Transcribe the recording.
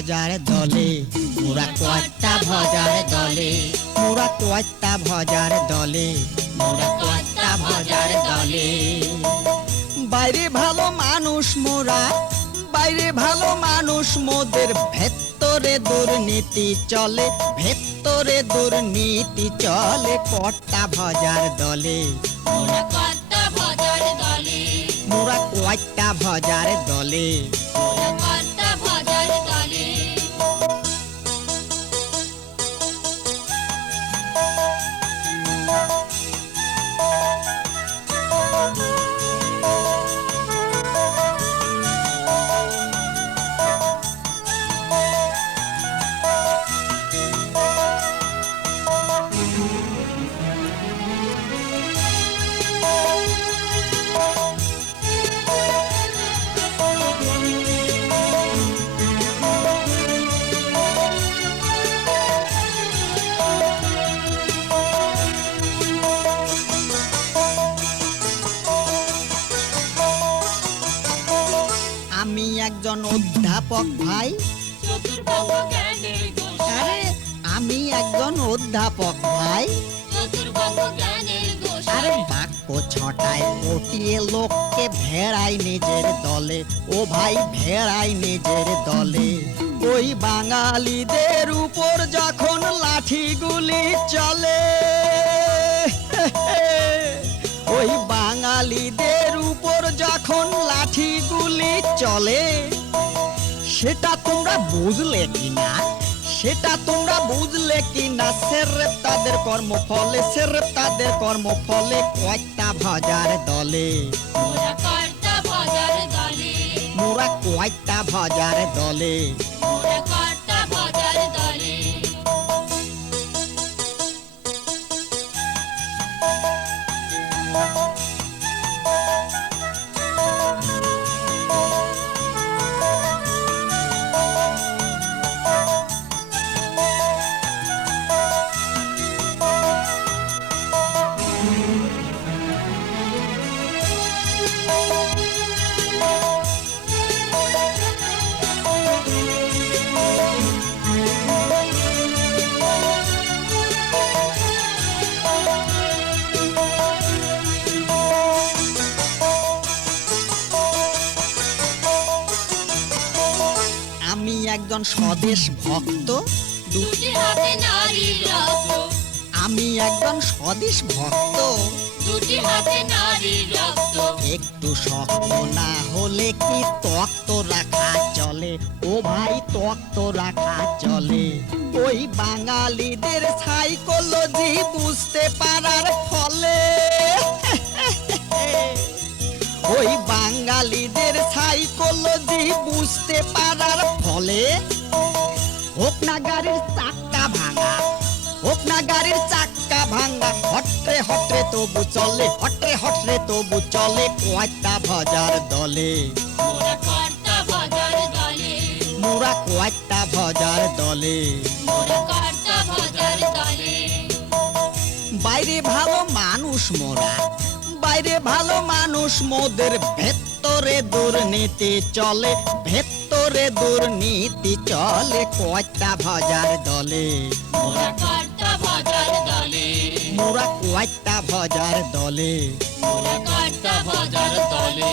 ভজার দলে, মোরা কয়টা ভজার দলে, মোরা কয়টা ভজার দলে, মোরা কয়টা ভজার দলে। বাইরে ভালো মানুষ মোরা, বাইরে ভালো মানুষ মোদের, ভেতরে দুর্নীতি চলে, ভেতরে দুর্নীতি চলে। কয়টা ভজার দলে, মোরা কয়টা ভজার দলে, মোরা কয়টা ভজার দলে। মোরা কয়টা ভজার দলে। আমি একজন অধ্যাপক ভাই, চতুর্বঙ্গ জ্ঞানের গোসাই, আরে আমি একজন অধ্যাপক ভাই, চতুর্বঙ্গ জ্ঞানের গোসাই। আরে বাক্য ছটায় পটিয়ে লোককে ভেড়াই নিজের দলে, ও ভাই ভেড়াই নিজের দলে। ওই বাঙালিদের উপর যখন লাঠিগুলি চলে, ওই বাঙালিদের উপর যখন লাঠিগুলি চলে, সেটা তোমরা বুঝলে কিনা, সেটা তোমরা বুঝলে কিনা। সেরেপ তাদের কর্মফলে, সেরেপ তাদের কর্মফলে। কয়টা ভজার দলে, মোরা কয়টা ভজার দলে, মোরা কয়টা ভজার দলে। মোরা কয়টা ভজার দলে। আমি একজন স্বদেশ ভক্ত, দুটি হাতে নারীর রক্ত, আমি একজন স্বদেশ ভক্ত। দুটি হাতে নারীর রক্ত। একটু শক্ত না হলে কি তক্ত রাখা চলে, ও ভাই তক্ত রাখা চলে। ওই বাঙালিদের সাইকোলজি বুঝতে পারার ফলে, ওই বাঙালিদের সাইকোলজি বুঝতে পারার ফলে, হোক না গাড়ির চাক্কা ভাঙা, হোক না গাড়ির চাক্কা ভাঙা, হটরে হটরে তবু চলে, হটরে হটরে তবু চলে। কয়টা ভজার দলে, মোরা কয়টা ভজার দলে, মোরা কয়টা ভজার দলে। মোরা কয়টা ভজার দলে। বাইরে ভালো মানুষ মোরা, বাইরে ভালো মানুষ মোদের, ভেতরে দুর্নীতি চলে, ভেতরে দুর্নীতি চলে। কয়টা ভজার দলে, মোরা কয়টা ভজার দলে, মোরা কয়টা ভজার দলে। মোরা কয়টা ভজার দলে।